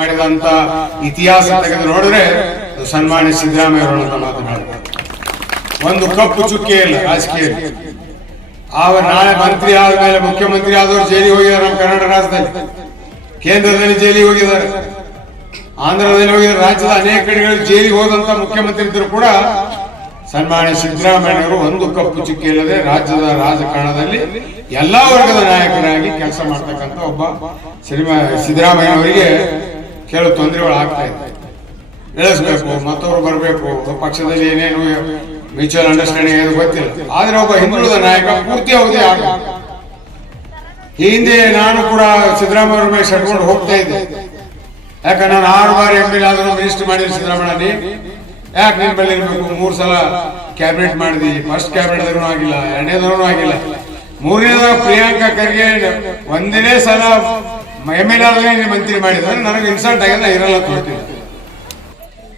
ಮಾಡಿದಂತ ಇತಿಹಾಸ ತೆಗೆದು ನೋಡಿದ್ರೆ ಸನ್ಮಾನ್ಯ ಸಿದ್ದರಾಮಯ್ಯ ಅವರು ಅಂತ ಮಾತನಾಡಿದ್ದಾರೆ. ಒಂದು ಕಪ್ಪು ಚುಕ್ಕೆ ಇಲ್ಲ ರಾಜಕೀಯ. ನಾಳೆ ಮಂತ್ರಿ ಆದ್ಮೇಲೆ ಮುಖ್ಯಮಂತ್ರಿ ಆದವರು ಜೈಲಿಗೆ ಹೋಗಿದ್ದಾರೆ. ನಮ್ಮ ಕರ್ನಾಟಕ ರಾಜ್ಯದಲ್ಲಿ, ಕೇಂದ್ರದಲ್ಲಿ ಜೈಲಿಗೆ ಹೋಗಿದ್ದಾರೆ, ಆಂಧ್ರದಲ್ಲಿ ಹೋಗಿದ್ದಾರೆ. ರಾಜ್ಯದ ಅನೇಕ ಕಡೆಗಳಲ್ಲಿ ಜೈಲಿಗೆ ಹೋದಂತ ಮುಖ್ಯಮಂತ್ರಿ ಇದ್ರು ಕೂಡ ಸನ್ಮಾನ್ಯ ಸಿದ್ದರಾಮಯ್ಯವರು ಒಂದು ಕಪ್ಪು ಚುಕ್ಕೆ ಇಲ್ಲದೆ ರಾಜ್ಯದ ರಾಜಕಾರಣದಲ್ಲಿ ಎಲ್ಲಾ ವರ್ಗದ ನಾಯಕರಾಗಿ ಕೆಲಸ ಮಾಡ್ತಕ್ಕಂಥ ಒಬ್ಬ ಸಿದ್ದರಾಮಯ್ಯ ಅವರಿಗೆ ಕೆಲವು ತೊಂದರೆಗಳು ಆಗ್ತಾ ಇದೆ. ಬೆಳೆಸಬೇಕು, ಮತ್ತವರು ಬರಬೇಕು, ಪಕ್ಷದಲ್ಲಿ ಏನೇನು ಮ್ಯೂಚುವಲ್ ಅಂಡರ್ಸ್ಟ್ಯಾಂಡಿಂಗ್ ಏನು ಗೊತ್ತಿಲ್ಲ. ಆದ್ರೆ ಒಬ್ಬ ಹಿಂದುಳಿದ ನಾಯಕ ಪೂರ್ತಿ ಅವಧಿ ಆಗ ಹಿಂದೆ ನಾನು ಕೂಡ ಸಿದ್ದರಾಮಯ್ಯ ಮೇಲೆ ಸಟ್ಕೊಂಡು ಹೋಗ್ತಾ ಇದ್ದೆ. ಯಾಕಂದ್ರೆ ನಾನು 6 ಬಾರಿ ML ಆದ್ರೂ ಮಿನಿಸ್ಟರ್ ಮಾಡಿದ್ರೆ ಸಿದ್ದರಾಮಯ್ಯ ಯಾಕೆ ನಿನ್ ಬಳಿ ಇರ್ಬೇಕು? 3 ಸಲ ಕ್ಯಾಬಿನೆಟ್ ಮಾಡಿದ್ವಿ. ಫಸ್ಟ್ ಕ್ಯಾಬಿನೆಟ್ ಆಗಿಲ್ಲ, 2ನೇದವರೂ ಆಗಿಲ್ಲ, 3ನೇದ ಪ್ರಿಯಾಂಕಾ ಖರ್ಗೆ ಒಂದೇ ಸಲ ML ಆದ್ರೆ ಮಂತ್ರಿ ಮಾಡಿದ್ರೆ ನನಗೆ ಇನ್ಸಲ್ಟ್ ಆಗಿಲ್ಲ, ಇರಲ್ಲ ತೋರ್ತೀನಿ.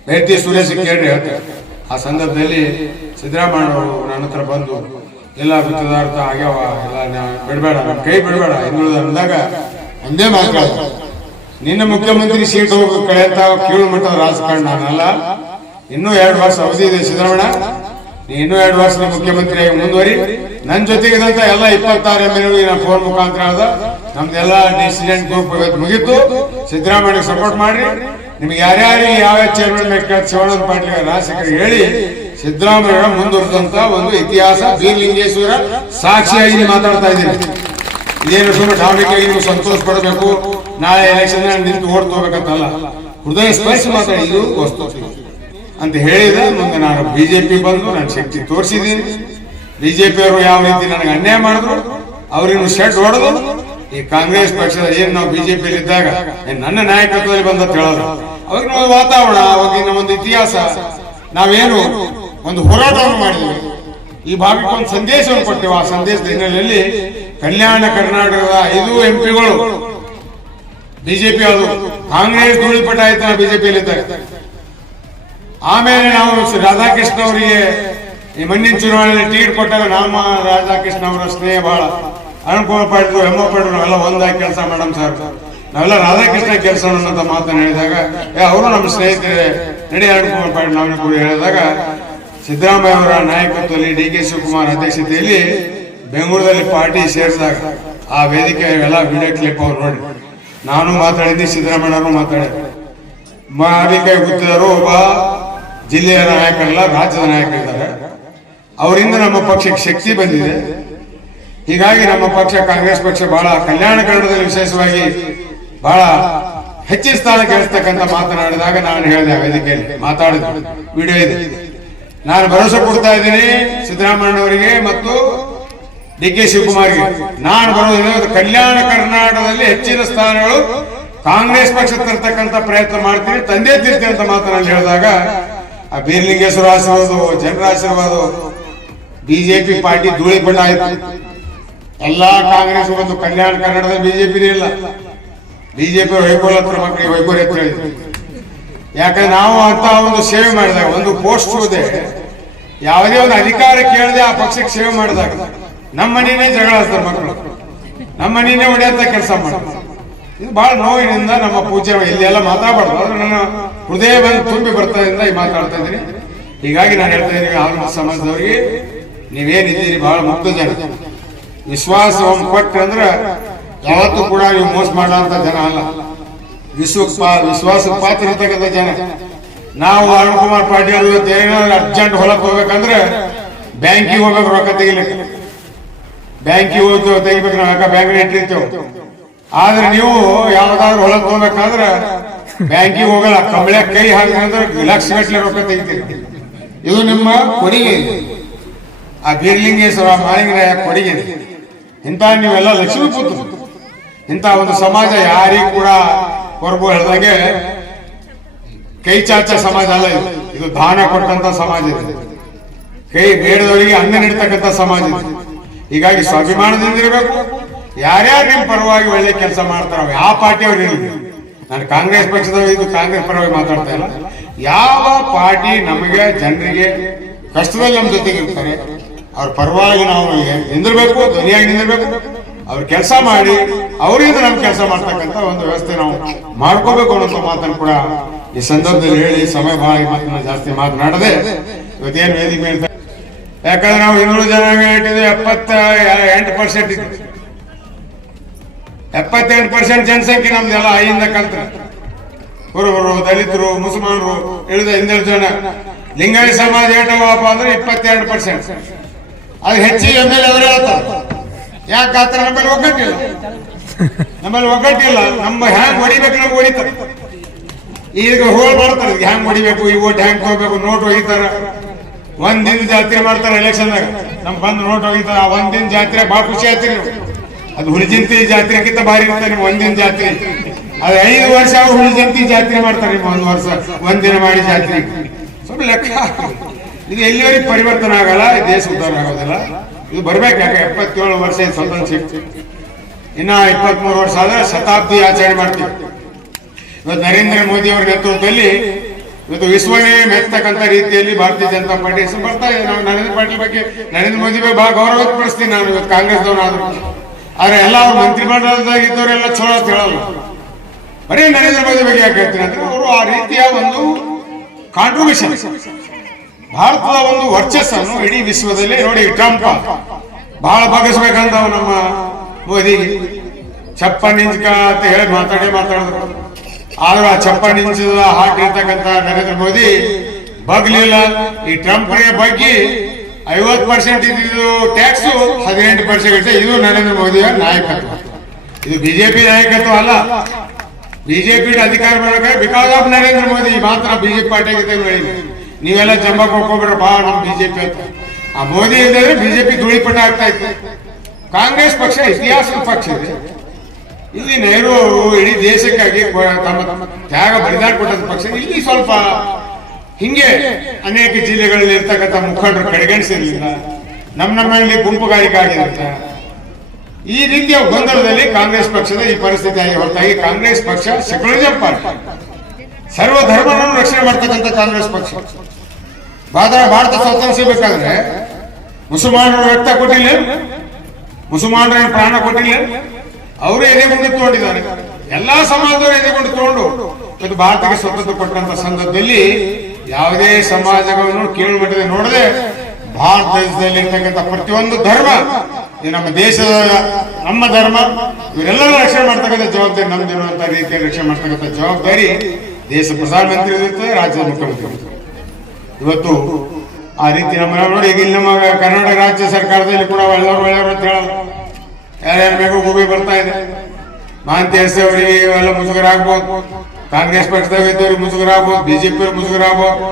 ಬೇಟಿ ಸುರೇಶ್ ಕೇಳ್ರಿ ಹೇಳ್ತಾರೆ. ಆ ಸಂದರ್ಭದಲ್ಲಿ ಸಿದ್ದರಾಮಯ್ಯ ಅವರು ನನ್ನ ಹತ್ರ ಬಂದು ಎಲ್ಲ ಬಿತ್ತದಾರ್ಥ ಆಗ್ಯಾವ, ಎಲ್ಲ ಬಿಡಬೇಡ, ನಮ್ಮ ಕೈ ಬಿಡಬೇಡ ಹಿಂದುಳಿದ ಅಂದಾಗ ಒಂದೇ ಮಾತಾಡ, ನಿನ್ನ ಮುಖ್ಯಮಂತ್ರಿ ಸೀಟ್ ಹೋಗಿ ಕಳೆಯಂತ ಕೀಳು ಮಟ್ಟದ ರಾಜಕಾರಣ ನಾನಲ್ಲ. ಇನ್ನೂ 2 ವರ್ಷ ಅವಧಿ ಇದೆ ಸಿದ್ದರಾಮಯ್ಯ, ನೀ ಇನ್ನೂ 2 ವರ್ಷ ಮುಖ್ಯಮಂತ್ರಿಯಾಗಿ ಮುಂದುವರಿ. ನನ್ನ ಜೊತೆಗಿದಂತ ಎಲ್ಲ 26 ML ಫೋನ್ ಮುಖಾಂತರ ಆದ ನಮ್ದೆಲ್ಲ ಡಿಸಿಡೆಂಟ್ ಗ್ರೂಪ್ ಇವತ್ತು ಮುಗಿತು. ಸಿದ್ದರಾಮಯ್ಯ ಸಪೋರ್ಟ್ ಮಾಡ್ರಿ. ನಿಮ್ಗೆ ಯಾರ್ಯಾರಿಗೆ ಯಾವ ಚೇರ್ಮನ್ ಬೇಕಾದ ಶಿವಾನಂದ ಪಾಟೀಲ್ ಶಾಸಕರಿಗೆ ಹೇಳಿ ಸಿದ್ದರಾಮಯ್ಯ ಮುಂದುವರೆದಂತ ಒಂದು ಇತಿಹಾಸ ಬೀರ್ಲಿಂಗೇಶ್ವರ ಸಾಕ್ಷಿಯಾಗಿ ಮಾತಾಡ್ತಾ ಇದ್ದೀನಿ. ಇದೇನು ಸುಮ್ಮನೆ ಧಾರ್ಮಿಕವಾಗಿ ನೀವು ಸಂತೋಷ ಪಡಬೇಕು, ನಾಳೆ ಎಲೆಕ್ಷನ್ ನಿಂತು ಓಟ್ ತಗೋಬೇಕಂತಲ್ಲ, ಹೃದಯ ಸ್ಪರ್ಶಿ ಮಾತಾಡಿದ್ದು ವಸ್ತು ಅಂತ ಹೇಳಿದ. ಮುಂದೆ ನಾನು ಬಿಜೆಪಿ ಬಂದು ನನ್ನ ಶಕ್ತಿ ತೋರಿಸಿದ್ದೀನಿ. ಬಿಜೆಪಿ ಅವರು ಯಾವ ರೀತಿ ನನಗೆ ಅನ್ಯಾಯ ಮಾಡಿದ್ರು, ಅವ್ರಿನ್ನು ಶೆಡ್ ಹೊಡೆದು ಈ ಕಾಂಗ್ರೆಸ್ ಪಕ್ಷದ ಏನ್ ನಾವು ಬಿಜೆಪಿಯಲ್ಲಿ ಇದ್ದಾಗ ನನ್ನ ನಾಯಕತ್ವದಲ್ಲಿ ಬಂದ ಹೇಳೋದು, ಅವಾಗ ಒಂದು ವಾತಾವರಣ, ಅವಾಗಿನ ಒಂದು ಇತಿಹಾಸ, ನಾವೇನು ಒಂದು ಹೋರಾಟವನ್ನು ಮಾಡಿದ್ವಿ, ಈ ಭಾಗಕ್ಕೆ ಒಂದು ಸಂದೇಶವನ್ನು ಕೊಟ್ಟೆವು. ಆ ಸಂದೇಶದ ಹಿನ್ನೆಲೆಯಲ್ಲಿ ಕಲ್ಯಾಣ ಕರ್ನಾಟಕದ 5 MP ಬಿಜೆಪಿ, ಅದು ಕಾಂಗ್ರೆಸ್ ಧೂಳಿಪಟ ಆಯ್ತು ನಾವು ಬಿಜೆಪಿಯಲ್ಲಿ ಇದ್ದಾಗ. ಆಮೇಲೆ ನಾವು ರಾಧಾಕೃಷ್ಣ ಅವರಿಗೆ ಈ ಮಣ್ಣಿನ ಚುನಾವಣೆಯಲ್ಲಿ ಟಿಕೆಟ್ ಕೊಟ್ಟಾಗ ನಮ್ಮ ರಾಧಾಕೃಷ್ಣ ಅವರ ಸ್ನೇಹ ಬಹಳ, ಅನುಕೂಲ ಪಡೆದು ಹೆಮ್ಮ ಪಡೆದು ನಾವೆಲ್ಲ ಒಂದಾಗಿ ಕೆಲಸ ಮಾಡಮ್ ಸರ್, ನಾವೆಲ್ಲ ರಾಧಾಕೃಷ್ಣ ಕೆಲಸ ಅನ್ನೋಂಥ ಮಾತನ್ನು ಹೇಳಿದಾಗ ಅವರು ನಮ್ಮ ಸ್ನೇಹಿತರೆ ನಡಿ ಅನುಕೂಲ ಪಡೆದು ನಾವು ಹೇಳಿದಾಗ ಸಿದ್ದರಾಮಯ್ಯ ಅವರ ನಾಯಕತ್ವದಲ್ಲಿ DK ಶಿವಕುಮಾರ್ ಅಧ್ಯಕ್ಷತೆಯಲ್ಲಿ ಬೆಂಗಳೂರಲ್ಲಿ ಪಾರ್ಟಿ ಸೇರಿದಾಗ ಆ ವೇದಿಕೆ ಎಲ್ಲ ವಿಡಿಯೋ ಕ್ಲಿಪ್ ಅವ್ರು ನೋಡಿ, ನಾನು ಮಾತಾಡಿದ್ದೆ, ಸಿದ್ದರಾಮಯ್ಯ ಅವರು ಮಾತಾಡಿದ್ರು. ಮಾಲಿಕೆ ಗೊತ್ತಿದ್ರು ಒಬ್ಬ ಜಿಲ್ಲೆಯ ನಾಯಕರಲ್ಲ, ರಾಜ್ಯದ ನಾಯಕರಿದ್ದಾರೆ. ಅವರಿಂದ ನಮ್ಮ ಪಕ್ಷಕ್ಕೆ ಶಕ್ತಿ ಬಂದಿದೆ. ಹೀಗಾಗಿ ನಮ್ಮ ಪಕ್ಷ ಕಾಂಗ್ರೆಸ್ ಪಕ್ಷ ಬಹಳ ಕಲ್ಯಾಣ ಕನ್ನಡದಲ್ಲಿ ವಿಶೇಷವಾಗಿ ಬಹಳ ಹೆಚ್ಚಿನ ಸ್ಥಾನ ಗೆಲ್ಲಿಸ್ತಕ್ಕಂಥ ಮಾತನಾಡಿದಾಗ ನಾನು ಹೇಳಿದೆ, ಆ ವೇದಿಕೆಯಲ್ಲಿ ಮಾತಾಡಿದ ವಿಡಿಯೋ ಇದೆ. ನಾನು ಭರವಸೆ ಕೊಡ್ತಾ ಇದ್ದೀನಿ ಸಿದ್ದರಾಮಯ್ಯನವರಿಗೆ ಮತ್ತು DK ಶಿವಕುಮಾರ್ಗೆ. ನಾನು ಬರೋದಿಲ್ಲ, ಕಲ್ಯಾಣ ಕರ್ನಾಟಕದಲ್ಲಿ ಹೆಚ್ಚಿನ ಸ್ಥಾನಗಳು ಕಾಂಗ್ರೆಸ್ ಪಕ್ಷ ತರ್ತಕ್ಕಂಥ ಪ್ರಯತ್ನ ಮಾಡ್ತೀನಿ, ತಂದೆ ತಿರ್ತೀನಿ ಅಂತ ಮಾತನಾಡಿ ಹೇಳಿದಾಗ ಆ ಬೀರ್ಲಿಂಗೇಶ್ವರ ಆಶೀರ್ವಾದ, ಜನರ ಆಶೀರ್ವಾದ, ಬಿಜೆಪಿ ಪಾರ್ಟಿ ಧೂಳಿಪಟ ಆಯ್ತು. ಎಲ್ಲಾ ಕಾಂಗ್ರೆಸ್ ಒಂದು ಕಲ್ಯಾಣ ಕರ್ನಾಟಕದ ಬಿಜೆಪಿ ಇಲ್ಲ. ಬಿಜೆಪಿ ವೈಕೋಲ್ ಹತ್ರ ಮಕ್ಕಳಿಗೆ ವೈಕೋಲ್ ಹತ್ರ ಹೇಳಿದ್ರು. ಯಾಕಂದ್ರೆ ನಾವು ಅಂತ ಒಂದು ಸೇವೆ ಮಾಡಿದಾಗ, ಒಂದು ಪೋಸ್ಟ್ ಹೋದೆ, ಯಾವುದೇ ಒಂದು ಅಧಿಕಾರ ಕೇಳದೆ ಆ ಪಕ್ಷಕ್ಕೆ ಸೇವೆ ಮಾಡಿದಾಗ ನಮ್ಮ ಮನೆಯೇ ಜಗಳ ಆಡ್ತಾರೆ ಮಕ್ಕಳು, ನಮ್ಮ ಮನೆಯೇ ಹೊಡೆಯಂತ ಕೆಲಸ ಮಾಡ್ತಾರೆ. ಇದು ಬಹಳ ನೋವಿನಿಂದ ನಮ್ಮ ಪೂಜೆ ಇಲ್ಲೆಲ್ಲ ಮಾತಾಡಬಾರ್ದು, ಆದ್ರೆ ನನ್ನ ಹೃದಯ ಬಂದು ತುಂಬಿ ಬರ್ತಾದ್ರಿಂದ ಈ ಮಾತಾಡ್ತಾ ಇದ್ದೀನಿ. ಹೀಗಾಗಿ ನಾನು ಹೇಳ್ತಾ ಇದ್ದೀನಿ, ಆಲ್ಮ ಸಮಾಜದವರಿಗೆ ನೀವೇನಿದ್ದೀರಿ ಬಹಳ ಮುಕ್ತ ಜನ, ವಿಶ್ವಾಸ ಕೊಟ್ಟು ಅಂದ್ರೆ ಯಾವತ್ತೂ ಕೂಡ ನೀವು ಮೋಸ ಮಾಡುವಂತ ಜನ ಅಲ್ಲ, ವಿಶ್ವಾಸ ಪಾತ್ರ ಇರ್ತಕ್ಕಂಥ ಜನ. ನಾವು ಅರುಣ್ ಕುಮಾರ್ ಪಾಟೀಲ್ ಏನಾದ್ರು ಅರ್ಜೆಂಟ್ ಹೊಲಕ್ಕೆ ಹೋಗ್ಬೇಕಂದ್ರೆ ಬ್ಯಾಂಕಿಗೆ ಹೋಗ್ಬೇಕು, ರೊಕ್ಕ ತೆಗಿಲಿಕ್ಕೆ ಬ್ಯಾಂಕಿಗೆ ಹೋಗ್ತೇವೆ, ತೆಗಿಬೇಕು, ನಾವು ಯಾಕೆ ಬ್ಯಾಂಕ್ ಇಟ್ಟಿರ್ತೇವೆ. ಆದ್ರೆ ನೀವು ಯಾವ್ದಾದ್ರು ಹೊಲಕ್ಕೆ ಹೋಗ್ಬೇಕಾದ್ರೆ ಬ್ಯಾಂಕಿಗೆ ಹೋಗಲ್ಲ, ಕಂಬಳ ಕೈ ಹಾಕಿದ್ರೆ ಲಕ್ಷ ಗಟ್ಟಲೆ ರೊಕ್ಕ ತೆಗಿತೀರಿ. ಇದು ನಿಮ್ಮ ಕೊಡುಗೆ, ಆ ಬೀರ್ಲಿಂಗೇಶ್ವರ ಮಾಲಿಂಗರಾಯ ಕೊಡುಗೆ. ಇಂಥ ನೀವೆಲ್ಲ ಲಕ್ಷ್ಮೀಪುತ್ರ, ಇಂಥ ಒಂದು ಸಮಾಜ ಯಾರಿಗೂ ಕೂಡ ಹೊರಗು ಹೇಳ್ದಂಗೆ ಕೈ ಚಾಚ ಸಮಾಜ ಅಲ್ಲ ಇದು. ಇದು ದಾನ ಕೊಟ್ಟಂತ ಸಮಾಜ ಇದೆ, ಕೈ ಬೇಡದವರಿಗೆ ಅನ್ನ ನೀಡ್ತಕ್ಕಂಥ ಸಮಾಜ ಇದೆ. ಹೀಗಾಗಿ ಸ್ವಾಭಿಮಾನದಿಂದ ಇರಬೇಕು. ಯಾರ್ಯಾರು ನಿಮ್ ಪರವಾಗಿ ಒಳ್ಳೆ ಕೆಲಸ ಮಾಡ್ತಾರ ಯಾವ ಪಾರ್ಟಿ ಅವ್ರು ಇರಲಿ, ನಾನು ಕಾಂಗ್ರೆಸ್ ಪಕ್ಷದವರು ಇದು ಕಾಂಗ್ರೆಸ್ ಪರವಾಗಿ ಮಾತಾಡ್ತಾ ಇಲ್ಲ, ಯಾವ ಪಾರ್ಟಿ ನಮಗೆ ಜನರಿಗೆ ಕಷ್ಟದಲ್ಲಿ ನಮ್ಮ ಜೊತೆಗೆ ಇರ್ತಾರೆ ಅವ್ರ ಪರವಾಗಿ ನಾವು ನಿಂದಿರ್ಬೇಕು, ಧ್ವನಿಯಾಗಿ ನಿಂದಿರ್ಬೇಕು. ಅವ್ರು ಕೆಲಸ ಮಾಡಿ ಅವರಿಂದ ನಮ್ ಕೆಲಸ ಮಾಡ್ತಕ್ಕಂಥ ಒಂದು ವ್ಯವಸ್ಥೆ ನಾವು ಮಾಡ್ಕೋಬೇಕು ಅನ್ನೋ ಮಾತನ್ನು ಕೂಡ ಈ ಸಂದರ್ಭದಲ್ಲಿ ಹೇಳಿ ಸಮಯ ಬಹಳ ಮಾತನ್ನ ಜಾಸ್ತಿ ಮಾತನಾಡದೆ ಇವತ್ತೇನು ವೇದಿಕೆ ಹೇಳ್ತಾರೆ. ಯಾಕಂದ್ರೆ ನಾವು ಹಿಂದುಳಿದ ಜನಾಂಗ ಇಟ್ಟಿದ್ದು 78% ಇತ್ತು. 78% ಜನಸಂಖ್ಯೆ ನಮ್ದೆಲ್ಲ ಐಯಿಂದ ಕಲ್ತ ಕುರುಬರು, ದಲಿತರು, ಮುಸಲ್ಮಾನರು, ಇಳಿದ ಹಿಂದುಳಿದ ಜನ. ಲಿಂಗಾಯತ ಸಮಾಜ ಏಟವಪ್ಪ ಅಂದ್ರೆ 22%. ಅದು ಹೆಚ್ಚಿಗೆ MLA ಅವರೇ ಹೇಳ್ತಾರೆ. ಯಾಕೆ ಆತರ ನಮ್ಮಲ್ಲಿ ಒಗ್ಗಟ್ಟಿಲ್ಲ, ನಮ್ಮ ಹ್ಯಾಂಗ್ ಹೊಡಿಬೇಕು ನಮ್ಗೆ ಹೊಡಿತಾರೆ. ಈಗ ಹೋಲ್ ಮಾಡ್ತಾರೆ ಹ್ಯಾಂಗ್ ಹೊಡಿಬೇಕು, ಈ ಓಟ್ ಹ್ಯಾಂಗ್ ಹೋಗ್ಬೇಕು, ನೋಟ್ ಒಗಿತಾರ. ಒಂದಿನ ಜಾತ್ರೆ ಮಾಡ್ತಾರೆ ಎಲೆಕ್ಷನ್ದಾಗ, ನಮ್ ಬಂದು ನೋಟ್ ಒಗಿತಾರ. ಆ ಒಂದಿನ ಜಾತ್ರೆ ಬಹಳ ಖುಷಿ ಆಯ್ತಿರಿ. ಅದು ಹುಲಿಜಂತಿ ಜಾತ್ರೆಗಿಂತ ಭಾರಿ ಇರುತ್ತೆ ನಿಮ್ ಒಂದಿನ ಜಾತ್ರೆ. ಅದು 5 ವರ್ಷ ಹುಲಿಜಂತಿ ಜಾತ್ರೆ ಮಾಡ್ತಾರೆ. ನಿಮ್ 1 ವರ್ಷ ಒಂದಿನ ಮಾಡಿ ಜಾತ್ರೆ ಸ್ವಲ್ಪ ಲೆಕ್ಕ. ಇದು ಎಲ್ಲಿವರೆಗೆ ಪರಿವರ್ತನೆ ಆಗಲ್ಲ, ದೇಶ ಉದ್ಧಾರ ಆಗೋದಿಲ್ಲ. ಇದು ಬರ್ಬೇಕು. ಯಾಕೆ 77 ವರ್ಷ ಸ್ವತಂತ್ರ, ಇನ್ನ 23 ವರ್ಷ ಆದ್ರೆ ಶತಾಬ್ದಿ ಆಚರಣೆ ಮಾಡ್ತೀವಿ. ಇವತ್ತು ನರೇಂದ್ರ ಮೋದಿ ಅವರ ನೇತೃತ್ವದಲ್ಲಿ ಇವತ್ತು ವಿಶ್ವನೇ ಮೆಚ್ಚತಕ್ಕಂಥ ರೀತಿಯಲ್ಲಿ ಭಾರತೀಯ ಜನತಾ ಪಾರ್ಟಿ ಹೆಸರು ಬರ್ತಾ ಇದೆ. ನಾವು ನರೇಂದ್ರ ಪಾಟೀಲ್ ಬಗ್ಗೆ, ನರೇಂದ್ರ ಮೋದಿ ಬಗ್ಗೆ ಬಹಳ ಗೌರವ ವ್ಯಕ್ತಪಡಿಸ್ತೀನಿ ನಾನು. ಇವತ್ತು ಕಾಂಗ್ರೆಸ್ದವನಾದ್ರು ಆದ್ರೆ ಎಲ್ಲ ಅವ್ರು ಮಂತ್ರಿಮಂಡಲದಾಗ ಇದ್ದವರೆಲ್ಲ ಚಲೋ ಅಂತ ಹೇಳಲ್ಲ. ಬರೀ ನರೇಂದ್ರ ಮೋದಿ ಬಗ್ಗೆ ಯಾಕೆ ಹೇಳ್ತೀನಿ ಅಂದ್ರೆ ಅವರು ಆ ರೀತಿಯ ಒಂದು ಕಾಂಟ್ರಿಬ್ಯೂಷನ್, ಭಾರತದ ಒಂದು ವರ್ಚಸ್ಸನ್ನು ಇಡೀ ವಿಶ್ವದಲ್ಲಿ ನೋಡಿ. ಟ್ರಂಪ್ ಬಹಳ ಬಗ್ಗಿಸ್ಬೇಕಂತ ನಮ್ಮ ಮೋದಿ ಚಪ್ಪನ್ ಇಂಚ್ಕ ಅಂತ ಹೇಳಿ ಮಾತಾಡಿದ್ರು. ಆದ್ರೆ ಆ ಚಪ್ಪನ್ ಇಂಚದ ಹಾಟ್ ಇರ್ತಕ್ಕಂಥ ನರೇಂದ್ರ ಮೋದಿ ಬಗ್ಲಿಲ್ಲ. ಈ ಟ್ರಂಪ್ಗೆ ಬಗ್ಗೆ 50% ಇದ್ದು ಟ್ಯಾಕ್ಸ್ 18% ಇದು ನರೇಂದ್ರ ಮೋದಿಯ ನಾಯಕತ್ವ. ಇದು ಬಿಜೆಪಿ ನಾಯಕತ್ವ ಅಲ್ಲ. ಬಿಜೆಪಿ ಅಧಿಕಾರ ಬರಬೇಕು ಬಿಕಾಸ್ ಆಫ್ ನರೇಂದ್ರ ಮೋದಿ ಮಾತ್ರ ಬಿಜೆಪಿ ಪಾರ್ಟಿಯಾಗಿದೆ. ನೀವೆಲ್ಲ ಜಂಬಕ್ಕೆ ಹೋಗ್ಬಿಡ್ರೆ ಬಾ ನಮ್ ಬಿಜೆಪಿ ಅಂತ. ಆ ಮೋದಿ ಇಲ್ಲದ್ರೆ ಬಿಜೆಪಿ ಧೂಳಿಪಟ ಆಗ್ತಾ ಇತ್ತು. ಕಾಂಗ್ರೆಸ್ ಪಕ್ಷ ಇತಿಹಾಸದ ಪಕ್ಷ ಇದೆ. ಇಲ್ಲಿ ನೆಹರು ಇಡೀ ದೇಶಕ್ಕಾಗಿ ತಮ್ಮ ತ್ಯಾಗ ಬಲಿದಾನ ಕೊಟ್ಟಂತ ಪಕ್ಷ. ಇಲ್ಲಿ ಸ್ವಲ್ಪ ಹಿಂಗೆ ಅನೇಕ ಜಿಲ್ಲೆಗಳಲ್ಲಿ ಇರ್ತಕ್ಕಂಥ ಮುಖಂಡರು ಕಡೆಗಣಿಸಿರ್ಲಿಲ್ಲ. ನಮ್ಮಲ್ಲಿ ಗುಂಪುಗಾರಿಕೆ ಆಗಿರುತ್ತೆ. ಈ ರೀತಿಯ ಗೊಂದಲದಲ್ಲಿ ಕಾಂಗ್ರೆಸ್ ಪಕ್ಷದ ಈ ಪರಿಸ್ಥಿತಿ ಆಗಿ ಹೊರತಾಗಿ ಕಾಂಗ್ರೆಸ್ ಪಕ್ಷ ಸೆಕ್ಯುಲರಿಸಂ ಪಾರ್ಟಿ, ಸರ್ವ ಧರ್ಮವನ್ನು ರಕ್ಷಣೆ ಮಾಡ್ತಕ್ಕಂಥ ಕಾಂಗ್ರೆಸ್ ಪಕ್ಷ. ಭಾರತ ಸ್ವಾತಂತ್ರ್ಯ ಸಿಗಬೇಕಾದ್ರೆ ಮುಸಲ್ಮಾನರು ರಕ್ತ ಕೊಟ್ಟಿಲ್ಲ, ಮುಸಲ್ಮಾನರ ಪ್ರಾಣ ಕೊಟ್ಟಿಲ್ಲ. ಅವರು ಎದೆಗುಂಡು ತಗೊಂಡಿದ್ದಾರೆ. ಎಲ್ಲಾ ಸಮಾಜದವರು ಎದೆಗುಂಡು ತಗೊಂಡು ಇವತ್ತು ಭಾರತಕ್ಕೆ ಸ್ವತಂತ್ರ ಕೊಟ್ಟಂತ ಸಂದರ್ಭದಲ್ಲಿ ಯಾವುದೇ ಸಮಾಜಗಳನ್ನು ಕೀಳು ಮಟ್ಟದಲ್ಲಿ ನೋಡದೆ ಭಾರತ ದೇಶದಲ್ಲಿ ಇರ್ತಕ್ಕಂಥ ಪ್ರತಿಯೊಂದು ಧರ್ಮ, ಈ ನಮ್ಮ ದೇಶದ ನಮ್ಮ ಧರ್ಮ, ಇವರೆಲ್ಲರೂ ರಕ್ಷಣೆ ಮಾಡ್ತಕ್ಕಂಥ ಜವಾಬ್ದಾರಿ ನಮ್ದಿರುವಂತ ರೀತಿಯಲ್ಲಿ ರಕ್ಷಣೆ ಮಾಡ್ತಕ್ಕಂಥ ಜವಾಬ್ದಾರಿ ದೇಶ ಪ್ರಧಾನಮಂತ್ರಿ ಇರುತ್ತೆ, ರಾಜ್ಯದ ಮುಖ್ಯಮಂತ್ರಿ ಇರುತ್ತೆ. ಇವತ್ತು ಆ ರೀತಿ ನಮ್ಮ ನೋಡಿ. ಈಗ ಇಲ್ಲಿ ನಮ್ಮ ಕರ್ನಾಟಕ ರಾಜ್ಯ ಸರ್ಕಾರದಲ್ಲಿ ಕೂಡ ಒಳ್ಳೆಯವರು ಅಂತ ಹೇಳಲ್ಲ. ಯಾರ್ಯಾರ ಮೇಗೂ ಭೂಮಿ ಬರ್ತಾ ಇದೆ. ಮಾಂತಿ ಅವರಿಗೆ ಇವೆಲ್ಲ ಮುಜುಗರ ಆಗ್ಬೋದು, ಕಾಂಗ್ರೆಸ್ ಪಕ್ಷದಾಗ ಇದ್ದವ್ರಿಗೆ ಮುಜುಗರ ಆಗ್ಬೋದು, ಬಿಜೆಪಿ ಮುಜುಗರ ಆಗ್ಬೋದು.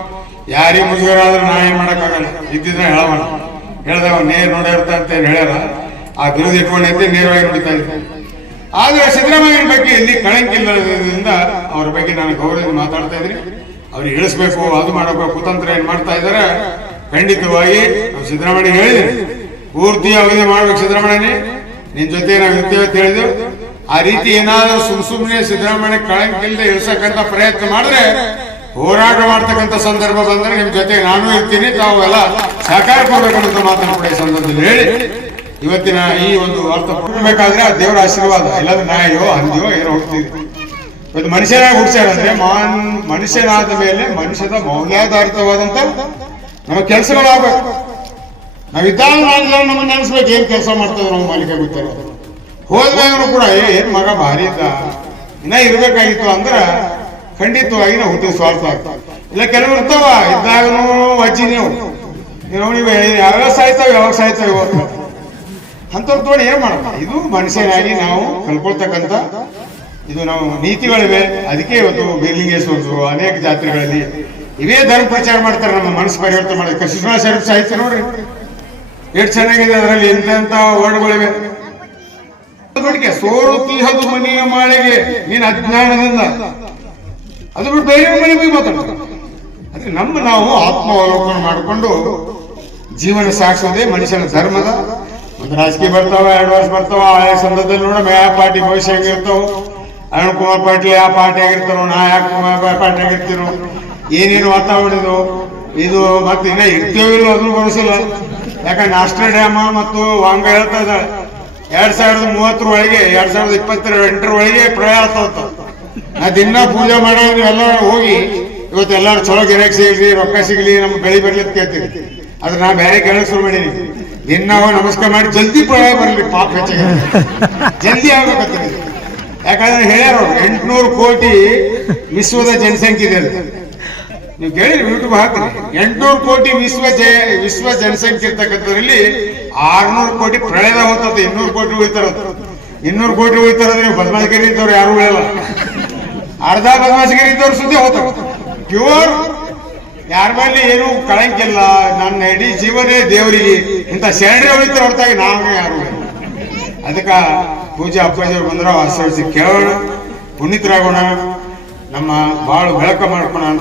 ಯಾರಿಗೆ ಮುಜುಗರ ಆದ್ರೆ ನಾ ಏನ್ ಮಾಡಕ್ಕಾಗಲ್ಲ. ಇದ್ದಿದ್ರೆ ಹೇಳ್ದವ ನೇರ್ ನೋಡಿರ್ತ ಅಂತ ಏನ್ ಹೇಳ್ಯಾರ. ಆ ಬಿರುದು ಇಟ್ಕೊಂಡೈತೆ ನೇರವಾಗಿ ನೋಡ್ತಾ ಇದ್ದೆ. ಆದ್ರೆ ಸಿದ್ದರಾಮಯ್ಯನ ಬಗ್ಗೆ ಇಲ್ಲಿ ಕಳಂಕ ಇಲ್ಲದ್ರಿಂದ ಅವ್ರ ಬಗ್ಗೆ ನಾನು ಗೌರವ ಮಾತಾಡ್ತಾ ಇದ್ದೀನಿ. ಅವ್ರಿಗೆ ಇಳಿಸ್ಬೇಕು, ಅದು ಮಾಡಬೇಕು, ಕುತಂತ್ರ ಏನ್ ಮಾಡ್ತಾ ಇದಾರೆ. ಖಂಡಿತವಾಗಿ ನಾವು ಸಿದ್ದರಾಮಯ್ಯ ಹೇಳಿದ್ರಿ, ಪೂರ್ತಿ ಅವಧಿ ಮಾಡ್ಬೇಕು ಸಿದ್ದರಾಮಯ್ಯನೇ, ನಿನ್ ಜೊತೆ ನಾವು ಇರ್ತೇವೆ ಅಂತ ಹೇಳಿದೆವು. ಆ ರೀತಿ ಏನಾದ್ರು ಸುಮ್ಮನೆ ಸಿದ್ದರಾಮಯ್ಯ ಕಳಂಕ ಇಲ್ಲದೆ ಇಳಿಸಕ್ಕಂತ ಪ್ರಯತ್ನ ಮಾಡಿದ್ರೆ, ಹೋರಾಟ ಮಾಡ್ತಕ್ಕಂಥ ಸಂದರ್ಭ ಬಂದ್ರೆ ನಿಮ್ ಜೊತೆ ನಾನು ಇರ್ತೀನಿ, ತಾವೆಲ್ಲ ಸಹಕಾರ ಕೊಡ್ಬೇಕನ್ನೋ ಮಾತನ್ನು ಕೂಡ ಈ ಸಂದರ್ಭದಲ್ಲಿ ಹೇಳಿ ಇವತ್ತಿನ ಈ ಒಂದು ಅರ್ಥ ಕೊಡಬೇಕಾದ್ರೆ ದೇವರ ಆಶೀರ್ವಾದ. ಇಲ್ಲಾಂದ್ರೆ ನಾಯೋ ಅಂದ್ಯೋ ಏನೋ ಹೋಗ್ತೀವಿ. ಇವತ್ತು ಮನುಷ್ಯನಾಗಿ ಹುಡ್ಸ್ಯಾರಂದ್ರೆ ಮನುಷ್ಯನಾದ ಮೇಲೆ ಮನುಷ್ಯದ ಮೌಲ್ಯಾಧಾರಿತವಾದಂತ ನಮ್ಮ ಕೆಲಸಗಳಾಗಬೇಕು. ನಾವಿದ್ದಾಗ ನಮ್ಮನ್ನ ನೆನೆಸ್ಬೇಕು, ಏನ್ ಕೆಲಸ ಮಾಡ್ತಿದ್ರು ನಾವು ಮಾಲೀಕ ಗೊತ್ತಿರ. ಹೋದ್ಮೇಲೆ ಕೂಡ ಏನ್ ಮಗ ಭಾರಿ ಇದ್ದ, ಇನ್ನ ಇರ್ಬೇಕಾಗಿತ್ತು ಅಂದ್ರ ಖಂಡಿತವಾಗಿ ನಾವು ಹುಟ್ಟಿದ ಸ್ವಾರ್ಥ ಆಗ್ತಾವ. ಇಲ್ಲ ಕೆಲವರು ಇರ್ತಾವ, ಇದ್ದಾಗನು ವಜ್ಜಿ ನೀವು ಯಾವಾಗ ಸಾಯ್ತಾವ ಅಂತವ್ರು ತೋಡಿ ಏನ್ ಮಾಡ್ತಾರೆ. ಇದು ಮನುಷ್ಯನಾಗಿ ನಾವು ಕಲ್ಕೊಳ್ತಕ್ಕಂಥ ಇದು ನಾವು ನೀತಿಗಳಿವೆ. ಅದಕ್ಕೆ ಇವತ್ತು ಬೀರ್ಲಿಂಗೇಶ್ವರರು ಅನೇಕ ಜಾತ್ರೆಗಳಲ್ಲಿ ಇವೇ ಧರ್ಮ ಪ್ರಚಾರ ಮಾಡ್ತಾರೆ. ನಮ್ಮ ಮನಸ್ಸು ಪರಿವರ್ತನೆ ಮಾಡಿ ಕೃಷ್ಣ ಶರೀಫ್ ಸಾಹಿತ್ಯ ನೋಡ್ರಿ ಎಷ್ಟು ಚೆನ್ನಾಗಿದೆ. ಅದರಲ್ಲಿ ಎಂತೆಂತ ವರ್ಡ್ಗಳಿವೆ. ಸೋರು ತೀಹದು ಮನೆಯ ಮಾಳೆಗೆ ನೀನ್ ಅಜ್ಞಾನದಿಂದ, ಅದು ಬಿಟ್ಟು ಬೇರೆ ಮನೆ ಹೋಗಿ ಮಾತಾಡ್ತಾರೆ. ಅದೇ ನಾವು ಆತ್ಮಾವಲೋಕನ ಮಾಡಿಕೊಂಡು ಜೀವನ ಸಾಗಿಸೋದೇ ಮನುಷ್ಯನ ಧರ್ಮದ. ಒಂದು ರಾಜಕೀಯ ಬರ್ತಾವ, 2 ವರ್ಷ ಬರ್ತಾವ. ಆ ಸಂದರ್ಭದಲ್ಲಿ ನೋಡ ಯಾವ ಪಾರ್ಟಿ ಭವಿಷ್ಯ ಆಗಿರ್ತಾವ. ಅರುಣ್ ಕುಮಾರ್ ಪಾಟೀಲ್ ಯಾವ ಪಾರ್ಟಿ ಆಗಿರ್ತಾರೋ, ನಾ ಯಾಕೆ ಕುಮಾರ್ ಪಾರ್ಟಿ ಆಗಿರ್ತೀನೋ, ಏನೇನು ವಾತಾವರಣ ಇದು ಮತ್ತೆ ಇನ್ನ ಇರ್ತೇವಿಲ್ಲ ಅದನ್ನು ಬರೋಸಿಲ್ಲ. ಯಾಕಂದ್ರೆ ಆಸ್ಟ್ರೇಲಿಯಾಮ ಮತ್ತು ವಾಂಗ ಹೇಳ್ತಾ ಇದ್ದಾಳೆ, 2030 ಒಳಗೆ 2028 ಒಳಗೆ ಪ್ರಳಯ ಆಗ್ತಾವ. ನಾ ದಿನ ಪೂಜೆ ಮಾಡೋ ನೀವೆಲ್ಲ ಹೋಗಿ ಇವತ್ತು ಎಲ್ಲಾರು ಚಲೋ ಗಿರಾಕಿ ಸಿಗ್ಲಿ, ರೊಕ್ಕ ಸಿಗ್ಲಿ, ನಮ್ಮ ಬೆಳಿ ಬರ್ಲಿ ಅಂತ ಕೇಳ್ತೀವಿ. ಅದ್ರ ನಾ ಬೇರೆ ಕೇಳಕ್ ಶುರು ಮಾಡೀನಿ. ದಿನ ನಾವು ನಮಸ್ಕಾರ ಮಾಡಿ ಜಲ್ದಿ ಪ್ರಳಯ ಬರ್ಲಿ, ಪಾಪ ಹೆಚ್ಚಿಗೆ ಜಲ್ದಿ ಆಗ್ಬೇಕಂತ. ಯಾಕಂದ್ರೆ ಹೇಳ್ಯಾರ 800 ಕೋಟಿ ವಿಶ್ವದ ಜನಸಂಖ್ಯೆ ಇದೆ ಅಂತ. ನೀವು ಕೇಳಿರಿ, ಯೂಟ್ಯೂಬ್ ಹಾಕ್ರಿ. 800 ಕೋಟಿ ವಿಶ್ವ ಜನಸಂಖ್ಯೆ ಇರ್ತಕ್ಕಂಥದ್ರಲ್ಲಿ 600 ಕೋಟಿ ಪ್ರಳಯದ ಹೋಗ್ತದೆ. 200 ಕೋಟಿ ಹೋಗ್ತಾರ. 200 ಕೋಟಿ ಹೋಗ್ತಾರಂದ್ರೆ ನೀವು ಬದಮಾಶಗಿರಿ ಇದ್ದವ್ರು ಯಾರು ಉಳಿಯಲ್ಲ. ಅರ್ಧ ಬದಮಾಶಗಿರಿ ಇದ್ದವ್ರು ಸುದ್ದಿ ಹೋಗ್ತಾರೆ. ಪ್ಯೂರ್ ಯಾರ ಮೇಲೆ ಏನು ಕಳಂಕಿಲ್ಲ. ನನ್ನ ಇಡೀ ಜೀವನೇ ದೇವರಿಗೆ ಇಂಥ ಶರಣೆ ಉಳಿತಾರೆ ಹೊರತಾಗಿ ನಾವು ಯಾರು. ಅದಕ್ಕೆ ಪೂಜೆ ಅಪ್ಪಾಜಿ ಬಂದ್ರ ಆಶೀರ್ವದಿಸಿ ಕೇಳೋಣ, ಪುನೀತರಾಗೋಣ, ನಮ್ಮ ಬಾಳು ಬೆಳಕ ಮಾಡ್ಕೋಣ ಅಂತ